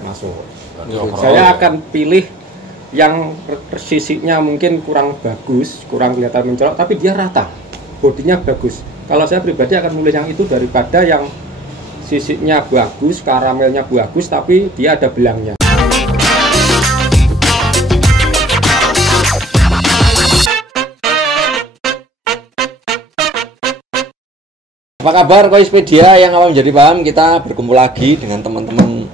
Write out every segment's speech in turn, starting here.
masuk. Saya akan pilih yang sisinya mungkin kurang bagus, kurang kelihatan mencolok, tapi dia rata, bodinya bagus. Kalau saya pribadi akan milih yang itu daripada yang sisinya bagus, karamelnya bagus, tapi dia ada belangnya. Apa kabar Koispedia yang awal menjadi paham? Kita berkumpul lagi dengan teman-teman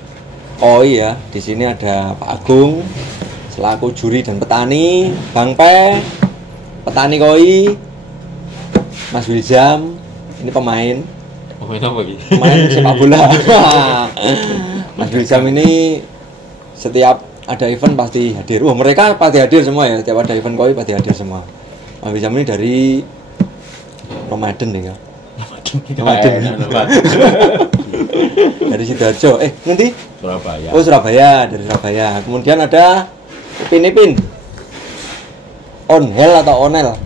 Koi ya. Di sini ada Pak Agung selaku juri dan petani, Bang Pe, petani Koi, Mas Wilzam, ini pemain. Pemain apa lagi? Pemain sepak bola. Mas Wilzam ini setiap ada event pasti hadir. Wah, mereka pasti hadir semua ya. Setiap ada event Koi pasti hadir semua. Mas Wilzam ini dari Ramadan ya. Dari Sidoarjo. Nanti? Surabaya. Oh, Surabaya, dari Surabaya. Kemudian ada Ipin. Onhel atau Onel?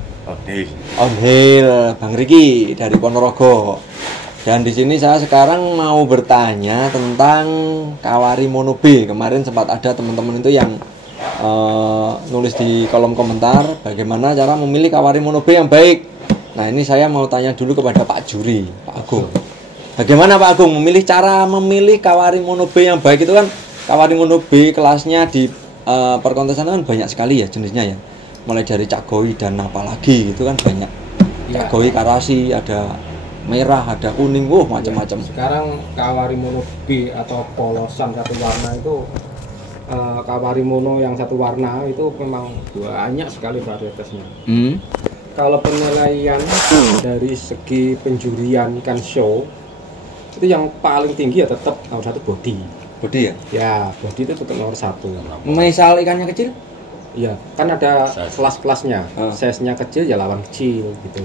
Onhel, Bang Riki dari Ponorogo. Dan di sini saya sekarang mau bertanya tentang Kawari Mono B. Kemarin sempat ada teman-teman itu yang nulis di kolom komentar bagaimana cara memilih Kawari Mono B yang baik. Nah, ini saya mau tanya dulu kepada Pak Juri, Pak Agung. Bagaimana Pak Agung cara memilih Kawari Mono B yang baik itu kan? Kawari Mono B kelasnya di perkontesan kan banyak sekali ya jenisnya ya. Mulai dari Cakgoi dan apalagi itu kan banyak. Ya. Cakgoi, Karasi, ada merah, ada kuning, macam-macam. Sekarang Kawari Mono B atau polosan satu warna itu Kawari Mono yang satu warna itu memang banyak sekali varietasnya. Kalau penilaian dari segi penjurian ikan show itu yang paling tinggi ya tetap nomor satu body. Body ya? Ya, body itu tetap nomor satu. Misal ikannya kecil? Iya, kan ada kelas-kelasnya. Size-nya kecil ya lawan kecil gitu.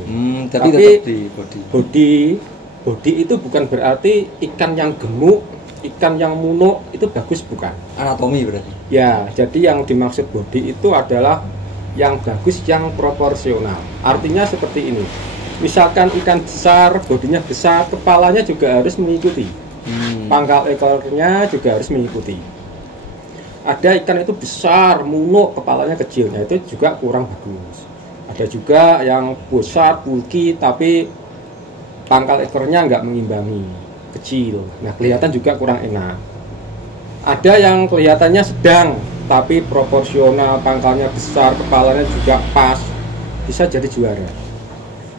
Tapi tetap di body itu bukan berarti ikan yang gemuk, ikan yang muno itu bagus, bukan. Anatomi berarti? Ya, jadi yang dimaksud body itu adalah yang bagus, yang proporsional. Artinya seperti ini. Misalkan ikan besar, bodinya besar, kepalanya juga harus mengikuti. Pangkal ekornya juga harus mengikuti. Ada ikan itu besar, muno, kepalanya kecil, nah itu juga kurang bagus. Ada juga yang besar, bulky, tapi pangkal ekornya nggak mengimbangi, kecil. Nah, kelihatan juga kurang enak. Ada yang kelihatannya sedang, tapi proporsional, pangkalnya besar, kepalanya juga pas, bisa jadi juara.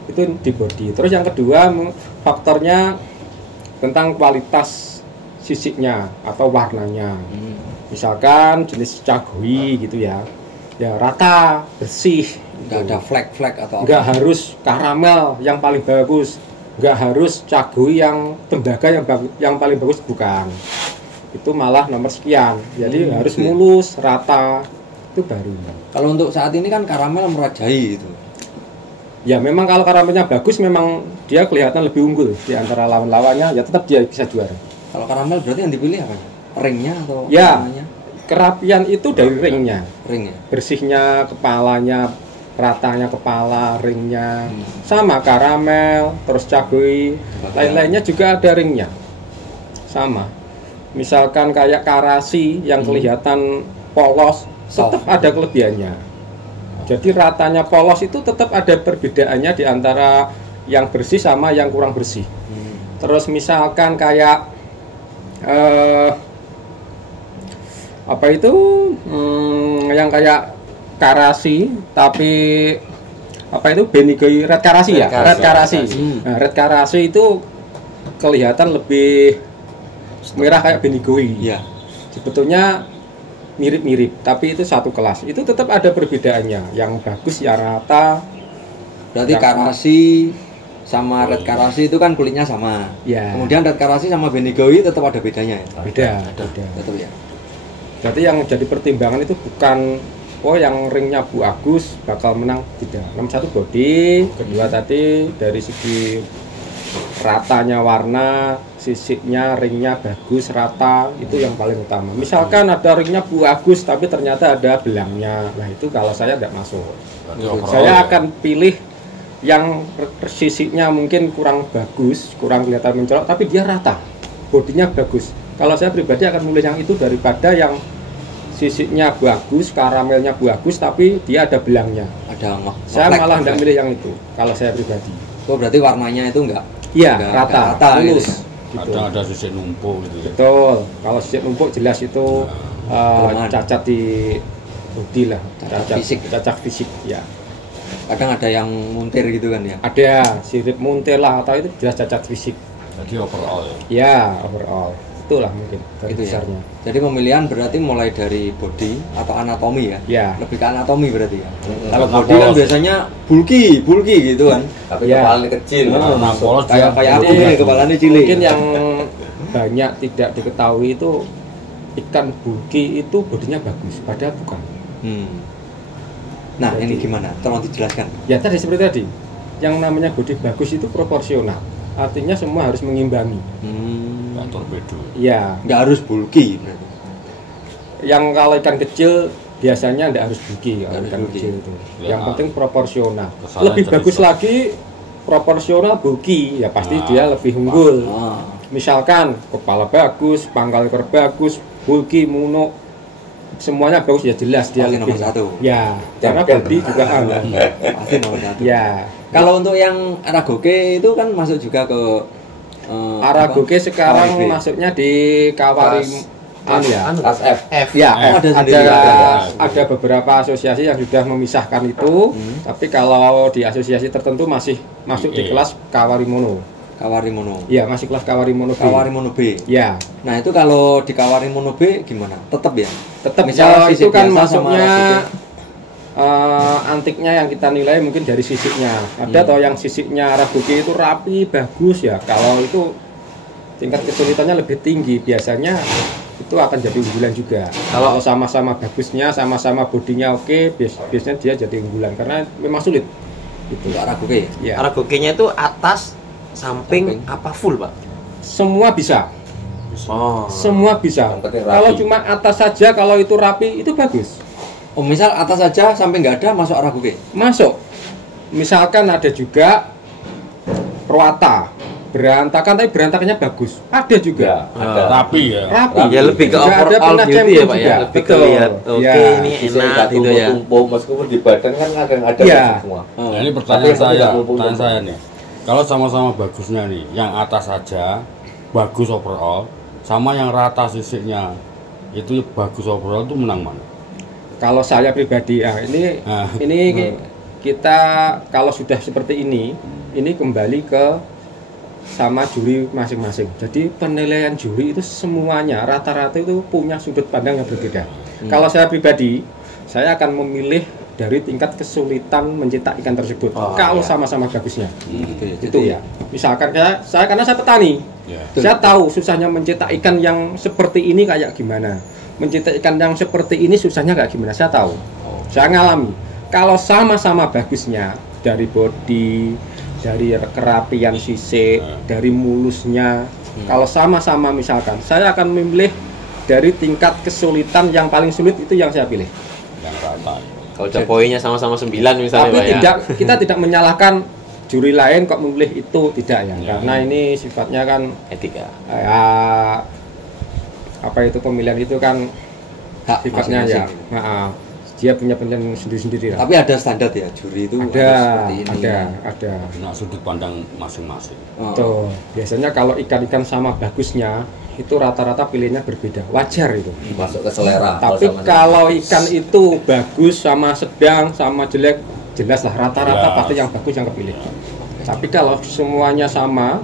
Itu di body. Terus yang kedua faktornya tentang kualitas sisiknya atau warnanya. Misalkan jenis Cakgoi gitu ya, ya rata, bersih, nggak ada flek-flek atau nggak harus karamel yang paling bagus, nggak harus Cakgoi yang tembaga yang paling bagus, bukan. Itu malah nomor sekian, jadi harus mulus, rata, itu baru. Kalau untuk saat ini kan karamel merajai itu. Ya memang kalau karamelnya bagus, memang dia kelihatan lebih unggul di antara lawan-lawannya, ya tetap dia bisa juara. Kalau karamel berarti yang dipilih apa? Ringnya atau ya namanya? Kerapian itu dari ringnya. Ringnya. Bersihnya kepalanya, ratanya kepala, ringnya. Sama karamel, terus Cakgoi, lain-lainnya juga ada ringnya. Sama. Misalkan kayak Karasi yang kelihatan polos, tetap ada kelebihannya. Jadi ratanya polos itu tetap ada perbedaannya di antara yang bersih sama yang kurang bersih. Terus misalkan kayak yang kayak Karasi tapi Benigoi, Red Karasi ya? Red Karasi. Nah, Red Karasi itu kelihatan lebih merah kayak Benigoi. Ya. Sebetulnya mirip-mirip, tapi itu satu kelas. Itu tetap ada perbedaannya. Yang bagus ya rata. Berarti Karasi sama Red Karasi itu kan kulitnya sama. Ya. Kemudian Red Karasi sama Benigoi tetap ada bedanya ya? Beda. Tetap ya. Berarti yang jadi pertimbangan itu bukan yang ringnya bagus bakal menang, tidak. Nomor satu body, kedua tadi dari segi ratanya warna, sisiknya, ringnya bagus, rata, itu yang paling utama. Misalkan ada ringnya bagus tapi ternyata ada belangnya, nah itu kalau saya tidak masuk. Saya akan pilih yang sisiknya mungkin kurang bagus, kurang kelihatan mencolok, tapi dia rata, bodinya bagus. Kalau saya pribadi akan memilih yang itu daripada yang sisiknya bagus, karamelnya bagus, tapi dia ada belangnya. Ada Saya malah tidak milih yang itu. Kalau saya pribadi. Oh berarti warnanya itu enggak? Iya, Enggak rata, gitu mulus. ya? Gitu. Ada sisik numpuk gitu ya. Betul. Kalau sisik numpuk jelas itu Kelemahan. cacat di bodi lah, Cacat fisik. ya. Kadang ada yang muntir gitu kan ya? Ada sirip muntir lah atau itu jelas cacat fisik. Jadi overall ya. Ya, overall. Itulah mungkin garis Itu ya. besarnya. Jadi pemilihan berarti mulai dari body atau anatomi ya? Ya. Lebih ke anatomi berarti ya. Kalau Karena body kan polos. biasanya bulky gitu kan. Tapi Ya. kepalanya kecil. Karena polos Kayak dia aku Jadi, nih kepalanya cilik. Mungkin yang banyak tidak diketahui itu ikan bulky itu bodinya bagus, padahal bukan. Nah, ini Jadi- gimana? Tolong dijelaskan. Ya tadi seperti tadi, yang namanya bodi bagus itu proporsional. Artinya semua harus mengimbangi. nggak torpedo. Ya, Nggak harus bulky berarti. yang kalau ikan kecil biasanya tidak harus bulky kalau Harus ikan bulky. kecil itu. Ya, Yang penting proporsional. kesalahan Lebih terus. bagus lagi proporsional bulky, ya pasti Nah, dia lebih unggul. Ah, Misalkan kepala bagus, pangkal ekor bagus, bulky, muno, semuanya bagus ya jelas dia Pasti lebih. nomor satu. Ya, karena Champion. body juga pasti nomor satu. Ya, Kalau untuk yang Aragoke itu kan masuk juga ke Aragoke sekarang Kawari B. masuknya di Kawari ya. Kelas F. Ya, Oh, ada ada, sendiri ada beberapa asosiasi yang sudah memisahkan itu, tapi kalau di asosiasi tertentu masih masuk di Iya. kelas Kawarimono. Kawarimono. Iya, masih kelas Kawarimono B. Kawarimono B. Ya, Nah, itu kalau di Kawarimono B gimana? Tetap ya? tetap Misal kalau sisik itu kan biasa sama masuknya Aragoke. antiknya yang kita nilai mungkin dari sisiknya. Ada atau yang sisiknya Aragoke itu rapi, bagus ya. Kalau itu tingkat kesulitannya lebih tinggi, biasanya itu akan jadi unggulan juga. Kalau sama-sama bagusnya, sama-sama bodinya oke, biasanya dia jadi unggulan karena memang sulit. Gitu. Untuk Aragoke. Ya. Aragoke-nya itu atas, samping, Samping. apa full, Pak? Semua bisa, Oh. semua bisa. Yang penting rapi. Kalau cuma atas saja, kalau itu rapi itu bagus. Oh, misal atas saja sampai nggak ada masuk Aragoke. Masuk. Misalkan ada juga perwata, berantakan tapi berantakannya bagus. Ada juga. Ada. Rapi ya. Rapi. Ya lebih ke Juga ada overall pernah beauty champion ya, Pak ya. juga. Lebih ke Betul. lihat. Oke, Ya. ini Bisa enak nggak gitu ya. tumpuk meskipun di badan kan kadang ada Iya. semua. Nah, ini Tapi pertanyaan yang penting nggak ngumpul-ngumpul. pertanyaan saya nih. Kalau sama-sama bagusnya nih, yang atas saja bagus overall, sama yang rata sisiknya itu bagus overall itu menang mana? Kalau saya pribadi, ini Nah. ini kita kalau sudah seperti ini kembali ke sama juri masing-masing. Jadi penilaian juri itu semuanya rata-rata itu punya sudut pandang yang berbeda. Kalau saya pribadi, saya akan memilih dari tingkat kesulitan mencetak ikan tersebut. Oh, kalau iya. sama-sama bagusnya, Gitu ya. itu ya. Misalkan saya karena saya petani, Ya. saya tahu susahnya mencetak ikan yang seperti ini kayak gimana. Mencetak ikan yang seperti ini susahnya kayak gimana, saya tahu. Saya ngalami. Kalau sama-sama bagusnya dari body, dari kerapian sisik, dari mulusnya, kalau sama-sama misalkan, saya akan memilih dari tingkat kesulitan yang paling sulit itu yang saya pilih. Yang rata. Kalau udah poinnya sama-sama 9 misalnya, Tapi Pak ya. tidak, kita tidak menyalahkan juri lain kok memilih itu, tidak ya. Ya. Karena ini sifatnya kan Etika. ya apa itu pemilihan itu kan Hak sifatnya ya. masing-masing. Nah, dia punya penilaian sendiri-sendiri lah. Tapi ada standar ya, juri itu harus Ada, seperti ini. ada. Nah, sudut pandang masing-masing. Oh. Tuh, biasanya kalau ikan-ikan sama bagusnya itu rata-rata pilihannya berbeda. Wajar itu. Masuk ke selera. Tapi sama-sama. kalau ikan itu bagus sama sedang sama jelek, jelas lah rata-rata Jelas. pasti yang bagus yang kepilih. Tapi kalau semuanya sama,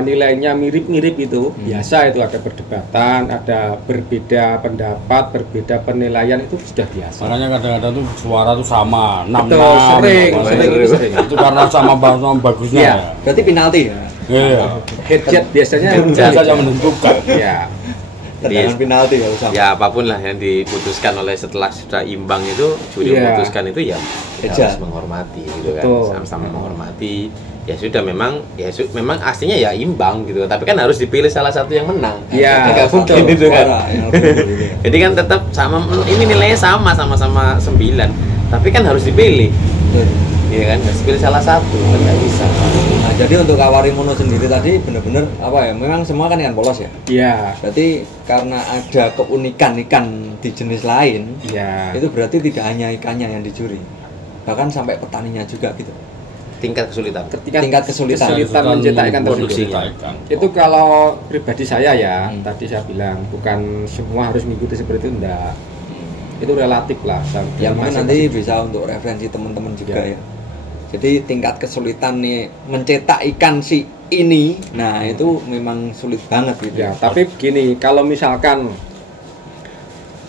nilainya mirip-mirip itu, biasa itu ada perdebatan, ada berbeda pendapat, berbeda penilaian itu sudah biasa. Makanya kadang-kadang tuh suara tuh sama, 6 Betul, sering itu sering. Itu karena sama bagusnya. Iya. Berarti penalti ya. Iya. Headjet biasanya yang Biasa yang menentukan. ya. Tendangan penalti kalau sama. Ya apapun lah yang diputuskan oleh setelah sudah imbang itu juri Iya. memutuskan itu ya Eja. harus menghormati gitu kan, Betul. sama-sama menghormati. Ya sudah memang memang aslinya ya imbang gitu, tapi kan harus dipilih salah satu yang menang. Iya, Nggak mungkin betul. itu kan. Suara yang lebih unggul gitu ya. Jadi kan tetap sama, ini nilainya sama-sama 9, tapi kan harus dipilih. Betul. Iya kan, harus pilih salah satu, kan nggak bisa. Nah, jadi untuk kawari mono sendiri tadi bener-bener apa ya? Memang semua kan ikan polos ya. Iya. Berarti karena ada keunikan ikan di jenis lain, Iya. itu berarti tidak hanya ikannya yang dicuri, bahkan sampai petaninya juga gitu. Tingkat kesulitan. Tingkat kesulitan. mencetak ikan produksi tersebut. ikan. Itu kalau pribadi saya ya, tadi saya bilang bukan semua harus mengikuti seperti itu, enggak. Itu relatif lah. Yang mungkin nanti bisa untuk referensi teman-teman juga ya. Jadi tingkat kesulitan nih mencetak ikan si ini, nah itu memang sulit banget gitu. Ya, tapi begini, kalau misalkan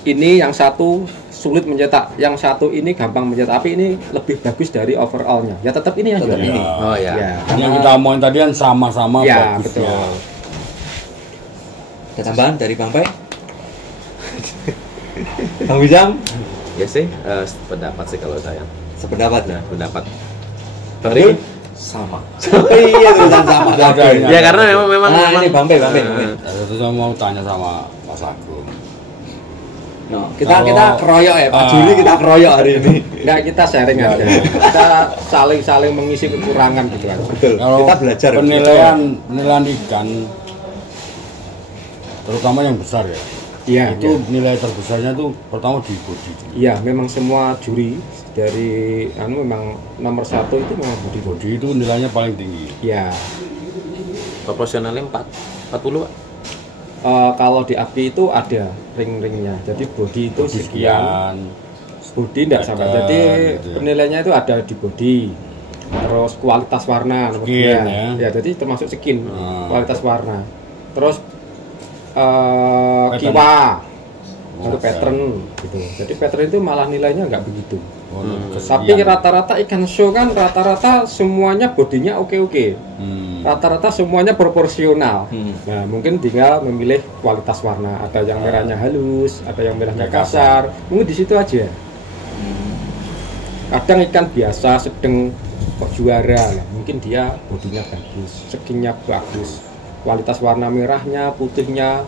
ini yang satu sulit mencetak, yang satu ini gampang mencetak, tapi ini lebih bagus dari overallnya, ya tetap ini yang Tetap juara. ini. Oh ya. Ya, Yang kita omongin tadi kan sama-sama ya bagusnya. betul. Ada tambahan dari Bang Pai? Bang Wijam? Ya sih, pendapat sih kalau saya. Sependapat Nah, ya? pendapat. Bang Pai? Sama. Iya tulisan sama. Ada, ini Ya ada. karena memang Nah, ini Bang Pai, Bang Pai. Itu saya mau tanya sama Mas Agung. No, kita Kalau- keroyok ya, Pak Ah. Juri kita keroyok hari ini. Enggak, kita sharing aja. Kita saling mengisi kekurangan gitu kan. Betul. Kalau Kita belajar. penilaian ikan, terutama yang besar ya, Iya, itu nilai terbesarnya tuh pertama di body. iya, memang semua juri dari memang nomor satu itu memang body. Body itu nilainya paling tinggi. Ya, proporsionalnya 40, Pak. kalau di API itu ada ring-ringnya. Jadi body itu Body sekian, body tidak sama. Meter, Jadi gitu ya. penilaiannya itu ada di body. Terus kualitas warna nomor Skin, dua. ya. Ya, jadi termasuk skin, Ah. kualitas warna. Terus Pattern. kiwa, Oh, itu pattern gitu. Jadi pattern itu malah nilainya nggak begitu. Oh, Tapi rata-rata ikan show kan rata-rata semuanya bodinya oke-oke. Rata-rata semuanya proporsional. Nah, mungkin tinggal memilih kualitas warna. Ada yang merahnya halus, ada yang merahnya kasar. Mungkin di situ aja. Kadang ikan biasa sedang kok juara, nah, mungkin dia bodinya bagus, skinnya bagus, kualitas warna merahnya, putihnya,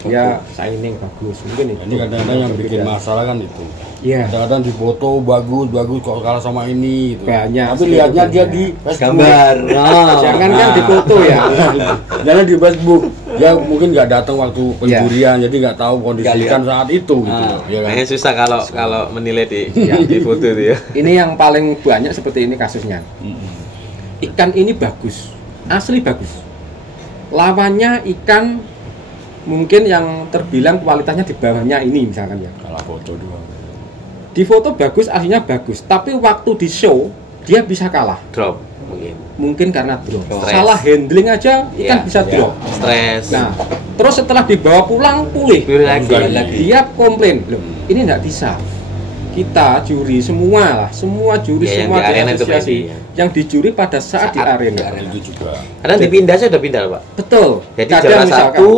dia shining bagus. Mungkin itu. Ini kadang-kadang yang bikin Berbeda. masalah kan itu. Iya. Kadang-kadang di foto bagus kok kalah sama ini gitu. Banyak, Tapi lihatnya dia banyak. di Facebook. Gambar. Oh. Jangan kan di foto ya. Jangan di Facebook. Dia mungkin nggak datang waktu penjurian, jadi nggak tahu kondisi Nggak lihat. ikan saat itu gitu. Ah. Ya kan? Makanya susah kalau menilai di foto itu ya. Ini yang paling banyak seperti ini kasusnya. Ikan ini bagus, asli bagus. Lawannya ikan mungkin yang terbilang kualitasnya di bawahnya ini misalkan ya. Kalah foto doang. Di foto bagus, aslinya bagus, tapi waktu di show dia bisa kalah. Drop mungkin. Mungkin karena drop. Stres. Salah handling aja ikan Iya, bisa drop. Stres. Nah, terus setelah dibawa pulang pulih. Pilih lagi. Dia komplain, loh, ini nggak bisa. Kita juri semua lah, semua juri Ya, yang semua di arena itu asosiasi berarti, ya. yang dijuri pada saat di arena. Itu juga. Kadang dipindah saya udah pindah, Pak. Betul. Jadi Kadang juara misalkan- satu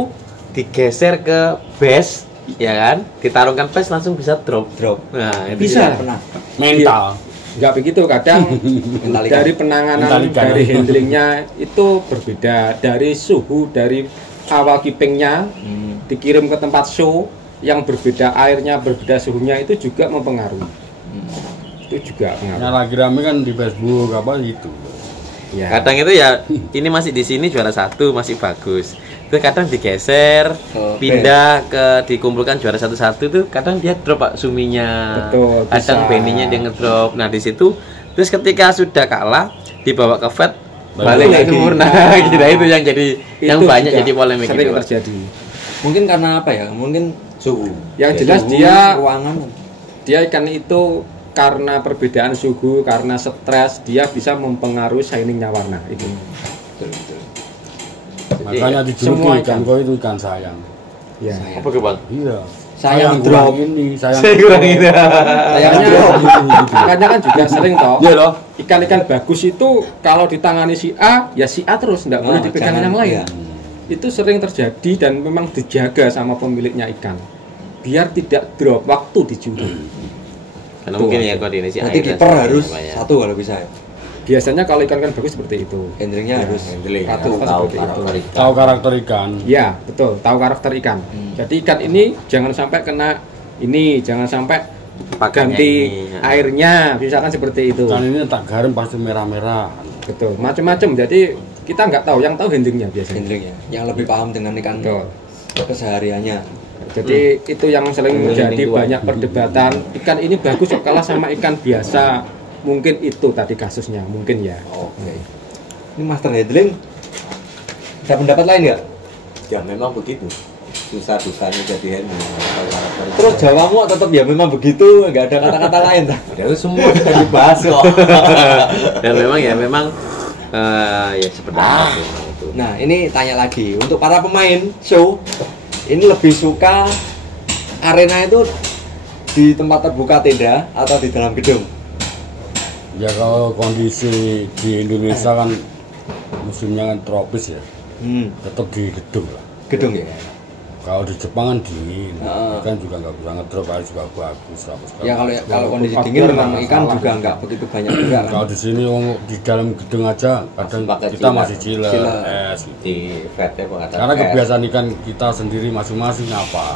digeser ke base, ya kan? Ditarungkan base langsung bisa drop. Nah, itu Bisa. juga. Pernah. Mental. Nggak begitu, kadang Mentalikan. dari penanganan, Mentalikan. dari handlingnya itu berbeda, dari suhu, dari awal keepingnya dikirim ke tempat show yang berbeda, airnya berbeda, suhunya itu juga mempengaruhi. Itu juga Yang pengaruh. lagi rame kan di Facebook apa gitu. Ya. Kadang itu ya ini masih di sini juara satu masih bagus. Itu kadang digeser, Ke pindah ke dikumpulkan juara satu-satu tuh kadang dia drop Pak suminya. Betul, Kadang bisa. beninya dia ngedrop. Nah, di situ terus ketika sudah kalah dibawa ke vet Balik balik lagi lagi. sempurna gitu. Itu yang jadi yang Itu banyak juga jadi polemik sering gitu. Pak. terjadi. Mungkin karena apa ya? Mungkin suhu. Yang Ya, jelas suhu, dia ruangan. dia ikan itu karena perbedaan suhu, karena stres, dia bisa mempengaruhi shiningnya warna itu. Makanya semua dijuluki ikan. ikan koi itu ikan sayang. Ya. Apa ke Bang? Iya. Sayang kurang drop. ini, sayang Saya kurang drop. ini. Makanya makanya kan juga sering toh. Iya loh. Ikan-ikan bagus itu kalau ditangani si A, ya si A terus, nggak boleh Oh, dipegang jangan, yang lain. iya. Itu sering terjadi dan memang dijaga sama pemiliknya ikan, biar tidak drop waktu dicuri. Karena mungkin ya koordinasi Berarti air dan kiper sebagainya, harus Pak, ya. satu kalau bisa ya. Biasanya kalau ikan-ikan bagus seperti itu. Handlingnya harus Handling, satu. tahu seperti itu. karakter ikan. Tahu karakter ikan. Ya, betul, tahu karakter ikan. Jadi ikan ini jangan sampai kena ini, jangan sampai Pakainya ganti ini, ya. airnya, misalkan seperti itu. Kan ini tak garam pasti merah-merah. Betul, macam-macam. Jadi kita nggak tahu, yang tahu handlingnya biasanya. Hendrik ya, yang lebih paham dengan ikan Betul. kesehariannya. Jadi itu yang sering Handling menjadi mingguan. banyak perdebatan. Ikan ini bagus kok kalah sama ikan biasa. Mungkin itu tadi kasusnya, mungkin ya. Oke. Ini master handling. Ada pendapat lain nggak? Ya memang begitu. Susah-susahnya jadi handling. Terus jawabanmu tetap ya memang begitu, nggak ada kata-kata lain. Ya itu semua sudah dibahas kok. Dan memang ya seperti itu memang itu. Nah, ini tanya lagi untuk para pemain show, ini lebih suka arena itu di tempat terbuka tenda atau di dalam gedung? Ya kalau kondisi di Indonesia kan musimnya kan tropis ya, tetap di gedung lah. Gedung ya. Kalau di Jepang kan dingin, Heeh. ikan juga nggak bisa ngedrop, air juga bagus. Apa segala Ya kalau Walaupun kondisi outdoor dingin memang nggak ikan masalah. juga nggak begitu banyak juga kan. Kalau di sini di dalam gedung aja kadang pakai kita chiller. masih chiller, Chiller. es gitu. Di fatnya pengatakan. Karena kebiasaan ikan kita sendiri masing-masing apa.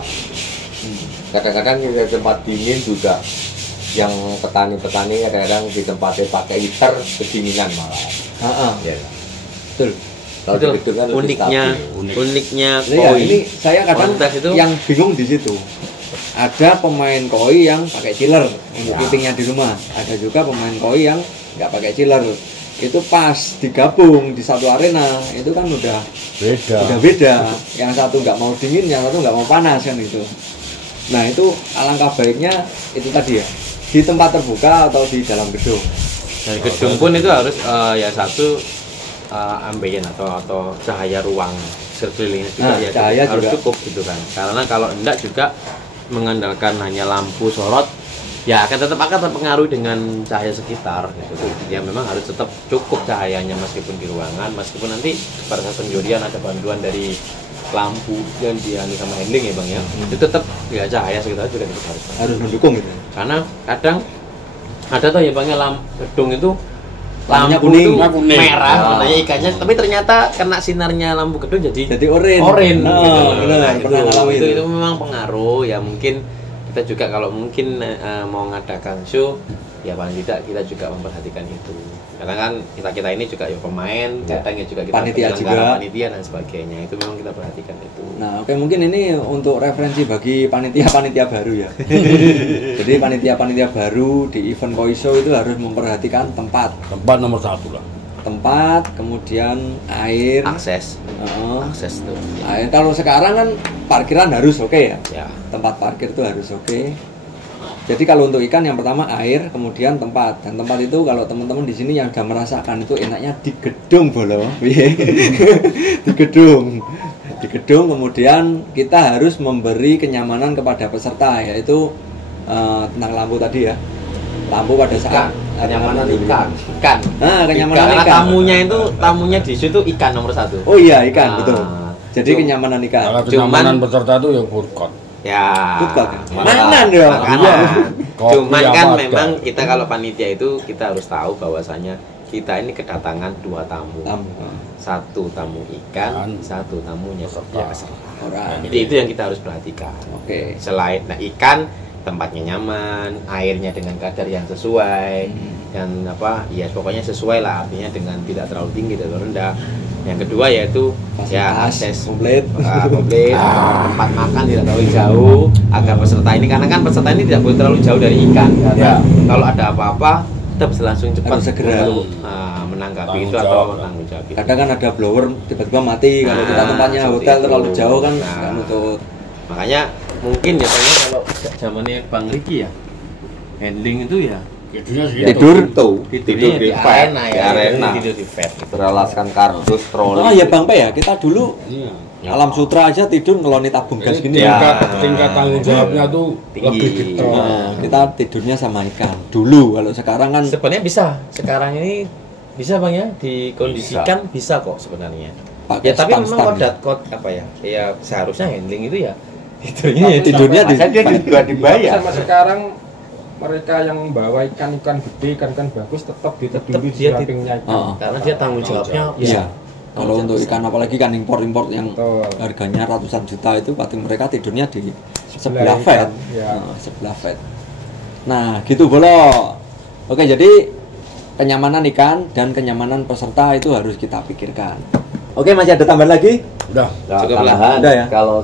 Kadang-kadang di tempat dingin juga yang petani-petani kadang-kadang di tempatnya pakai heater kedinginan malah. Heeh. Ya. Betul. Kalau Itu di gedung kan lebih uniknya stabil. uniknya Jadi ya, koi. ini saya kadang Kontes itu yang bingung di situ. Ada pemain koi yang pakai chiller untuk keepingnya di rumah. Ada juga pemain koi yang nggak pakai chiller. Itu pas digabung di satu arena itu kan udah beda. Yang satu nggak mau dingin, yang satu nggak mau panas kan itu. Nah itu alangkah baiknya itu tadi ya, di tempat terbuka atau di dalam gedung. dari gedung pun itu harus ya satu ambien atau cahaya ruang sekelilingnya juga Nah, ya cahaya harus juga. cukup gitu kan. Karena kalau enggak juga mengandalkan hanya lampu sorot ya akan tetap terpengaruh dengan cahaya sekitar gitu. Ya memang harus tetap cukup cahayanya meskipun di ruangan, meskipun nanti pada saat penjurian ada bantuan dari lampu yang dianu sama handling ya Bang ya. Itu tetap ya cahaya sekitar juga tetap harus Mendukung gitu. karena kadang ada tuh ya Bang ya gedung itu Lampunya lampu kuning. itu Kuning. merah Ah. warnanya ikannya tapi ternyata kena sinarnya lampu gedung jadi Jadi orange. gitu. Benar, Nah, pernah ngalamin itu memang pengaruh ya. Mungkin kita juga kalau mungkin mau ngadakan show ya paling tidak kita juga memperhatikan itu karena kan kita ini juga ya pemain kadang ya juga kita Panitia penyelenggara juga. panitia dan sebagainya itu memang kita perhatikan itu. Nah, oke mungkin ini untuk referensi bagi panitia-panitia baru ya. Jadi panitia-panitia baru di event koi show itu harus memperhatikan tempat, nomor 1 lah. kemudian air, akses Heeh. akses tuh air. Kalau sekarang kan parkiran harus oke ya. ya Tempat parkir itu harus oke. Jadi kalau untuk ikan yang pertama air, kemudian tempat. Dan tempat itu kalau teman-teman di sini yang sudah merasakan itu enaknya di gedung bolo. Di gedung. Di gedung kemudian kita harus memberi kenyamanan kepada peserta yaitu tentang lampu tadi ya. Lampu pada saat Kenyamanan ikan. Nah, kenyamanan karena ikan. tamunya di situ ikan nomor 1. Oh iya, ikan Ah. betul. Jadi kenyamanan ikan. Kalau Cuman- kenyamanan peserta itu ya foodcourt. Ya. Food court. makanan. Mainan dong. Makanan. Iya. Kopi Cuman apa kan ada. memang kita kalau panitia itu kita harus tahu bahwasanya kita ini kedatangan 2 tamu. Tamu. Satu tamu ikan, Dan satu tamunya peserta. peserta. Orang. Jadi itu yang kita harus perhatikan. Oke. Selain ikan tempatnya nyaman, airnya dengan kadar yang sesuai dan ya pokoknya sesuai lah artinya dengan tidak terlalu tinggi dan terlalu rendah. Yang kedua yaitu ya Fasilitas akses komplit. komplit, tempat makan tidak terlalu jauh agar peserta ini karena kan peserta ini tidak boleh terlalu jauh dari ikan karena kalau ada apa-apa kita bisa langsung cepat Harus segera. untuk, menanggapi Tanggung itu jawab. atau tanggung jawab itu. Kadang kan ada blower tiba-tiba mati kalau kita tempatnya seperti hotel itu. terlalu jauh kan Nah. nggak nutut. Makanya mungkin ya Bang, ya, kalau zamannya Bang Riki ya handling itu ya Tidurnya segitu. Tidur tidur di arena di ya arena. tidur di vet gitu. Beralaskan kardus, troli. Oh ya Bang Pe ya, kita dulu Iya. Alam Sutra aja tidur ngeloni tabung gas gini. Tingkat, Ya. tingkat tanggung jawabnya tuh Tinggi. lebih gitu. Nah, kita tidurnya sama ikan. Dulu kalau sekarang kan Sebenarnya bisa sekarang ini bisa Bang ya dikondisikan bisa kok sebenarnya. pakai Ya tapi memang stand-stand. kode apa ya? Ya seharusnya handling itu ya tidurnya tidurnya di Masa dia juga dibayar. Sama sekarang mereka yang bawa ikan-ikan gede, ikan-ikan bagus tetap ditiduri di dia di- sampingnya ikan. Oh. karena dia tanggung jawabnya Iya. Kalau untuk ikan apalagi kan import-import yang Betul. harganya ratusan juta itu pasti mereka tidurnya di Sebelah sebelah vet. ikan, ya. Sebelah vet. Nah, gitu Bolo. Oke, jadi kenyamanan ikan dan kenyamanan peserta itu harus kita pikirkan. Oke, masih ada tambahan lagi? Udah. Nah, Cukup lah. tambahan, Udah ya? kalau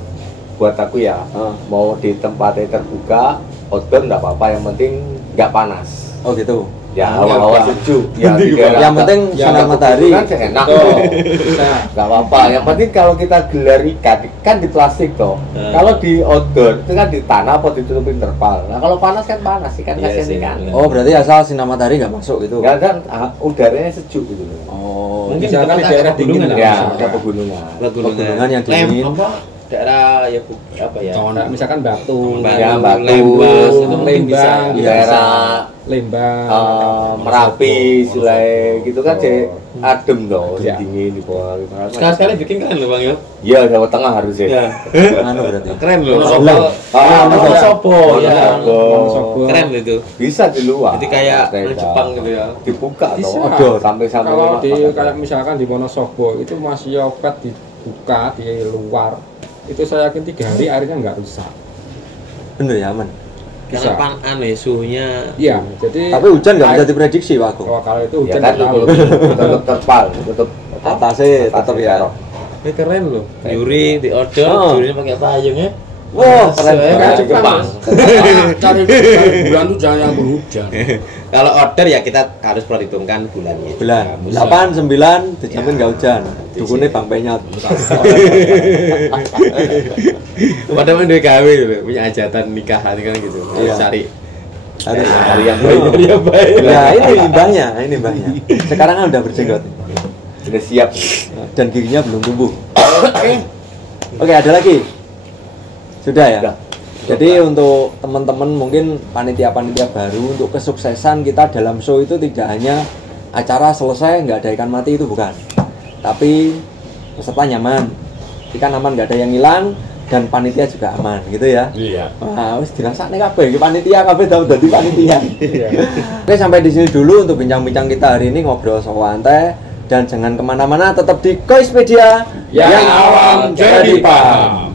buat aku ya, mau di tempat yang terbuka, outdoor nggak apa-apa, yang penting nggak panas. Oh gitu. Ya, Enggak, hawa-hawa Pak. sejuk. Ya, di daerah- Yang penting ya, sinar matahari. Kan enak Tuh, toh. bisa. Nggak apa-apa. Yang penting kalau kita gelar ikan kan di plastik toh. Kalau di outdoor itu kan di tanah apa ditutupin terpal. Nah kalau panas kan panas ikan Iya kasihan sih. ikan. Oh, berarti asal sinar matahari nggak masuk gitu. Nggak kan udaranya sejuk gitu loh. Oh, Mungkin Misalkan di tempat daerah dingin pegunungan lah. Ya, misalkan. ada pegunungan. Pegunungan yang dingin. Apa? Daerah ya apa ya? Tahun Nah, misalkan Batu, Ya, Batu, Lembang, itu mungkin bisa. Lembang, Di bisa. daerah Lembang, Merapi, Silai gitu kan cek adem loh, Ya. dingin di bawah. Sekali-sekali bikin keren loh Bang ya. Iya, Jawa Tengah harus ya. Ya. Anu berarti. Keren loh. Wonosobo. Wonosobo, ya. Wonosobo. Keren loh itu. Bisa di luar. Jadi kayak Kereta. Jepang gitu ya. Dibuka Bisa. toh. Outdoor. Sampai Kalau di kayak misalkan di Wonosobo itu masih obat dibuka di luar, itu saya yakin 3 hari airnya nggak rusak. Bener ya, aman. Bisa. Karena ya suhunya. Iya, jadi. Tapi hujan nggak bisa air- diprediksi, Pak Agung. Oh, kalau itu ya hujan kan nggak tahu. tetap terpal, tetap Atasnya tetap ya. Ini keren loh. Yuri di order, Oh. Yurinya pakai payung ya. Wah, keren Sesuai banget. Kayak Jepang. Jepang. Cari bulan tuh jangan yang berhujan. Kalau order ya kita harus perhitungkan bulannya. Bulan Ya, bisa. 8, 9 dijamin Ya. nggak hujan. Di Dukunnya sini. Bang Penyot. Padahal udah gawe loh, punya hajatan nikahan kan gitu. Harus Iya. cari Harus Hari yang Oh. baik. yang baik. Ya, ini mbahnya, ini mbahnya. Sekarang kan udah berjenggot Sudah siap. dan giginya belum tumbuh. Oke, ada lagi? Sudah ya? Sudah. Jadi untuk teman-teman mungkin panitia-panitia baru untuk kesuksesan kita dalam show itu tidak hanya acara selesai nggak ada ikan mati itu bukan, tapi peserta nyaman, ikan aman nggak ada yang hilang dan panitia juga aman gitu ya. Iya. Wah, wis dirasakne kabeh iki panitia kabeh tau dadi panitia. Iya. Oke, sampai di sini dulu untuk bincang-bincang kita hari ini ngobrol santai dan jangan kemana-mana, tetap di Koispedia Yang awam jadi paham.